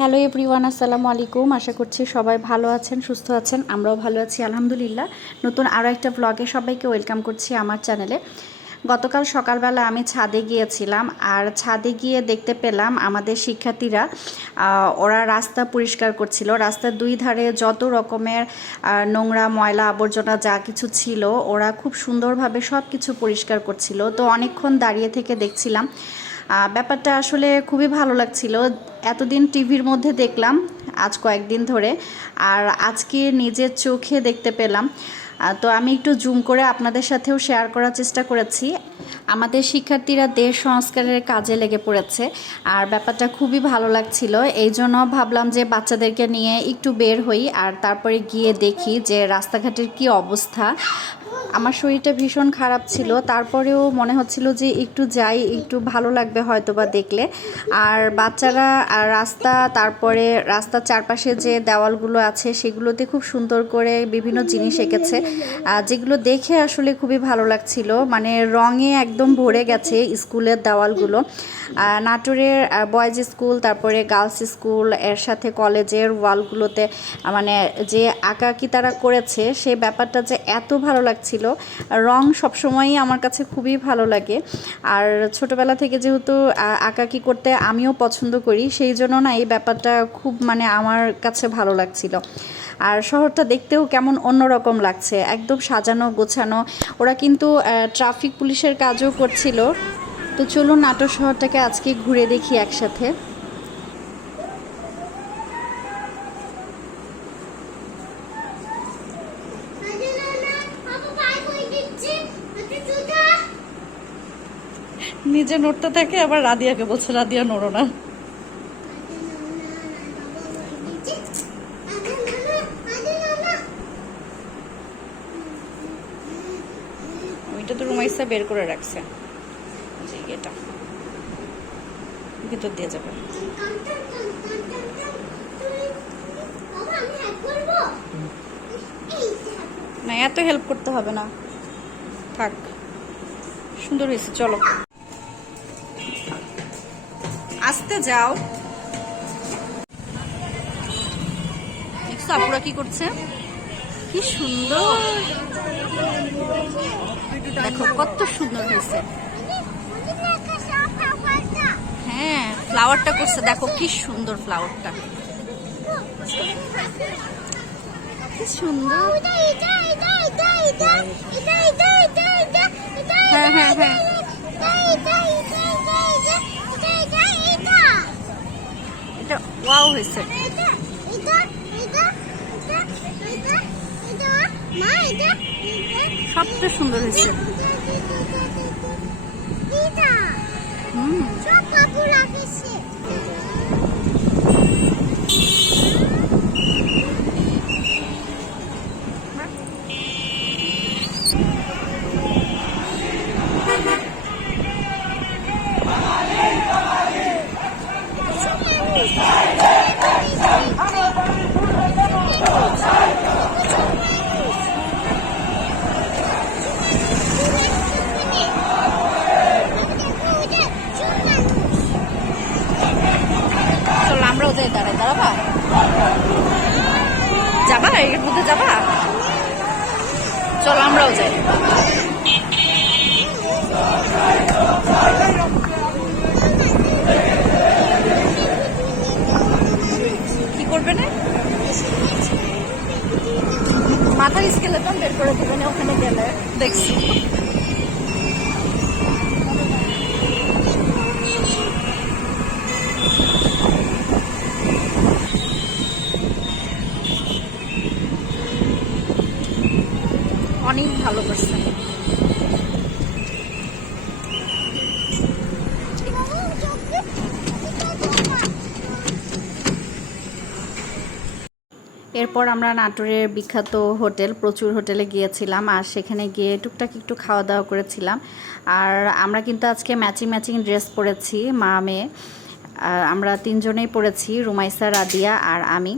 Hello everyone, আসসালামু আলাইকুম। আশা করছি সবাই ভালো আছেন, সুস্থ আছেন, আমরাও ভালো আছি, আলহামদুলিল্লাহ। নতুন আরও একটা ব্লগে সবাইকে ওয়েলকাম করছি আমার চ্যানেলে গতকাল সকালবেলা আমি ছাদে গিয়েছিলাম আর ছাদে গিয়ে দেখতে পেলাম আমাদের শিক্ষার্থীরা ওরা রাস্তা পরিষ্কার করছিল। রাস্তার দুই ধারে যত রকমের নোংরা, ময়লা আবর্জনা যা কিছু ছিল, ওরা খুব সুন্দরভাবে সব কিছু পরিষ্কার করছিল। তো অনেকক্ষণ দাঁড়িয়ে থেকে দেখছিলাম ব্যাপারটা আসলে খুবই ভালো লাগছিল। এতদিন টিভির মধ্যে দেখলাম, আজ কয়েকদিন ধরে, আর আজকে নিজের চোখে দেখতে পেলাম। তো আমি একটু জুম করে আপনাদের সাথেও শেয়ার করার চেষ্টা করেছি। আমাদের শিক্ষার্থীরা দেশ সংস্কারের কাজে লেগে পড়েছে, আর ব্যাপারটা খুবই ভালো লাগছিল। এই জন্য ভাবলাম যে বাচ্চাদেরকে নিয়ে একটু বের হই, আর তারপরে গিয়ে দেখি যে রাস্তাঘাটের কি অবস্থা। আমার শরীরটা ভীষণ খারাপ ছিল। তারপরেও মনে হচ্ছিল যে একটু যাই, একটু ভালো লাগবে হয়তো বা দেখলে। আর বাচ্চারা রাস্তা, তারপরে রাস্তার চারপাশে যে দেওয়ালগুলো আছে, সেগুলোতে খুব সুন্দর করে বিভিন্ন জিনিস এঁকেছে। যেগুলো দেখে আসলে খুবই ভালো লাগছিল। মানে রঙে একদম ভরে গেছে স্কুলের দেওয়ালগুলো। নাটোরের বয়েজ স্কুল তারপরে গার্লস স্কুলের সাথে কলেজের ওয়ালগুলোতে মানে যে আঁকাআঁকি তারা করেছে সেই ব্যাপারটা যে এত ভালো লাগছিল রং সবসময়ই আমার কাছে খুবই ভালো লাগে। আর ছোটবেলা থেকে যেহেতু আহ, আঁকাআঁকি করতে আমিও পছন্দ করি সেই জন্য না এই ব্যাপারটা খুব মানে আমার কাছে ভালো লাগছিল। আর শহরটা দেখতেও কেমন অন্যরকম লাগছে একদম সাজানো গোছানো। ওরা কিন্তু ট্রাফিক পুলিশের কাজও করছিল। তো চলুন নাটোর শহরটাকে আজকে ঘুরে দেখি একসাথে। নিজে নড়তে থাকে আবার রাদিয়াকে বলছে, রাদিয়া নড়ো না। ওইটা তো রুমাইসা বের করে রাখছে। এটা। ভিতর দিয়ে যাবে। না, এত হেল্প করতে হবে না। থাক। সুন্দর হয়েছে, চলো। আসতে যাও। আপুরা কি করছে? কি সুন্দর। দেখো, কত সুন্দর হয়েছে। হ্যাঁ ফ্লাওয়ারটা করছে। দেখো, কি সুন্দর ফ্লাওয়ারটা কি সুন্দর। হ্যাঁ হ্যাঁ হ্যাঁ। ওয়াও হয়েছে সবচেয়ে সুন্দর হয়েছে হুম সব কাপড় রাখিছে চলো আমরাও যাই দাঁড়াই দাঁড়াবা যাবা এর মধ্যে যাবা আমরাও যাই কি করবে না? মাথার স্কেলেটন বের করে দেবেন ওখানে গেলে। দেখছি। অনেক ভালো করছে। এরপর আমরা নাটোরের বিখ্যাত হোটেল প্রচুর হোটেলে গিয়েছিলাম আর সেখানে গিয়ে টুকটাক একটু খাওয়া দাওয়া করেছিলাম। আর আমরা কিন্তু আজকে ম্যাচিং ম্যাচিং ড্রেস পরেছি মা মেয়ে। আর আমরা তিনজনেই পরেছি রুমাইসা রাদিয়া আর আমি।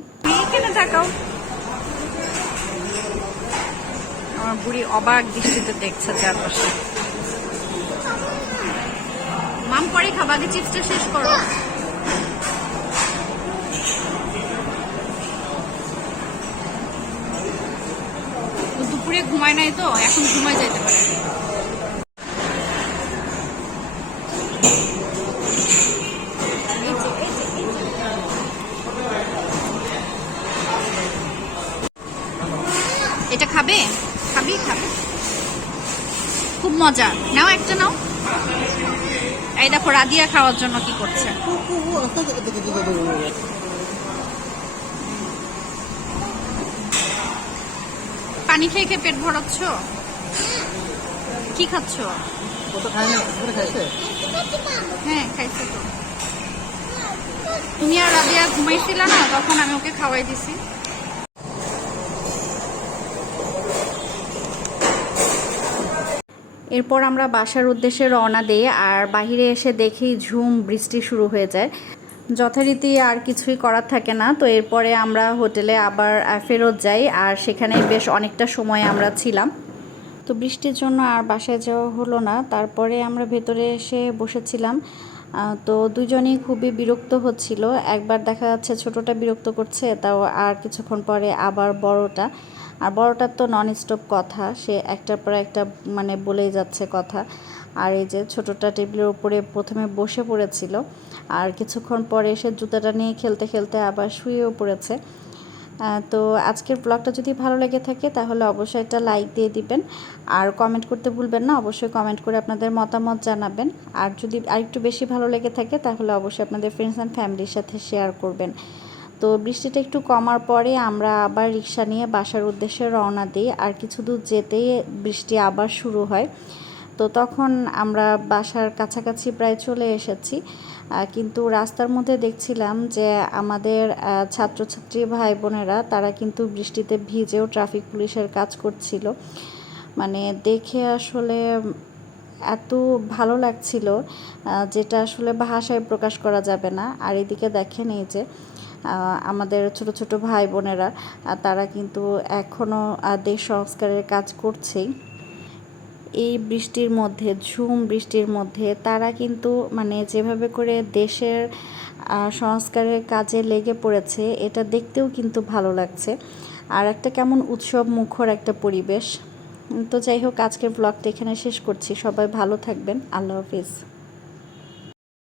এখানে আমার বুড়ি অবাক দৃষ্টিতে দেখছে চারপাশে। মাম, পরে খাবা, আগে চিপসটা শেষ করো। দুপুরে ঘুমায় নাই তো, এখন ঘুমায় যাইতে পারে। এটা খাবে? খাবি, খাবে। খুব মজা। নাও একটা নাও। এই দেখো রাদিয়া খাওয়ার জন্য কি করছে? পানি খেয়ে খেয়ে পেট ভরাচ্ছ? কি খাচ্ছ? হ্যাঁ খাইছে তো। তুমি আর রাদিয়া ঘুমাইছিল না? তখন আমি ওকে খাওয়াই দিছি। এরপর আমরা বাসার উদ্দেশ্যে রওনা দিই আর বাইরে এসে দেখি ঝুম, বৃষ্টি শুরু হয়ে যায়। যথারীতি আর কিছুই করার থাকে না। তো এরপরে আমরা হোটেলে আবার ফেরত যাই আর সেখানে বেশ অনেকটা সময় আমরা ছিলাম। তো বৃষ্টির জন্য আর বাসায় যাওয়া হলো না। তারপরে আমরা ভেতরে এসে বসেছিলাম। তো দুজনেই খুবই বিরক্ত হচ্ছিল। একবার দেখা যাচ্ছে ছোটটা বিরক্ত করছে, তাও আর কিছুক্ষণ পরে আবার বড়টা। আর বড়টার তো নন স্টপ কথা, সে একটার পর একটা মানে বলেই যাচ্ছে কথা। আর এই যে ছোটোটা টেবিলের উপরে প্রথমে বসে পড়েছিল, আর কিছুক্ষণ পরে এসে জুতাটা নিয়ে খেলতে খেলতে আবার শুয়েও পড়েছে। তো আজকের ব্লগটা যদি ভালো লেগে থাকে, তাহলে অবশ্যই একটা লাইক দিয়ে দিবেন। আর কমেন্ট করতে ভুলবেন না, অবশ্যই কমেন্ট করে আপনাদের মতামত জানাবেন। আর যদি আরেকটু বেশি ভালো লেগে থাকে, তাহলে অবশ্যই আপনাদের ফ্রেন্ডস অ্যান্ড ফ্যামিলির সাথে শেয়ার করবেন। তো বৃষ্টিটা একটু কমার পরে আমরা আবার রিক্সা নিয়ে বাসার উদ্দেশ্যে রওনা দিই। আর কিছু দূর যেতেই বৃষ্টি আবার শুরু হয়। তো তখন আমরা বাসার কাছাকাছি প্রায় চলে এসেছি। কিন্তু রাস্তার মধ্যে দেখছিলাম যে আমাদের ছাত্রছাত্রী ভাই বোনেরা তারা কিন্তু বৃষ্টিতে ভিজেও ট্রাফিক পুলিশের কাজ করছিল। মানে দেখে আসলে এত ভালো লাগছিল যেটা আসলে ভাষায় প্রকাশ করা যাবে না। আর এদিকে দেখেন এই যে আমাদের ছোট ছোট ভাই বোনেরা তারা কিন্তু এখনও দেশ সংস্কারের কাজ করছেই। এই বৃষ্টির মধ্যে, ঝুম বৃষ্টির মধ্যে তারা কিন্তু মানে যেভাবে করে দেশের সংস্কারের কাজে লেগে পড়েছে, এটা দেখতেও কিন্তু ভালো লাগছে। আর একটা কেমন উৎসব মুখর একটা পরিবেশ। তো যাই হোক, আজকের ব্লগটা এখানে শেষ করছি। সবাই ভালো থাকবেন। আল্লাহ হাফিজ।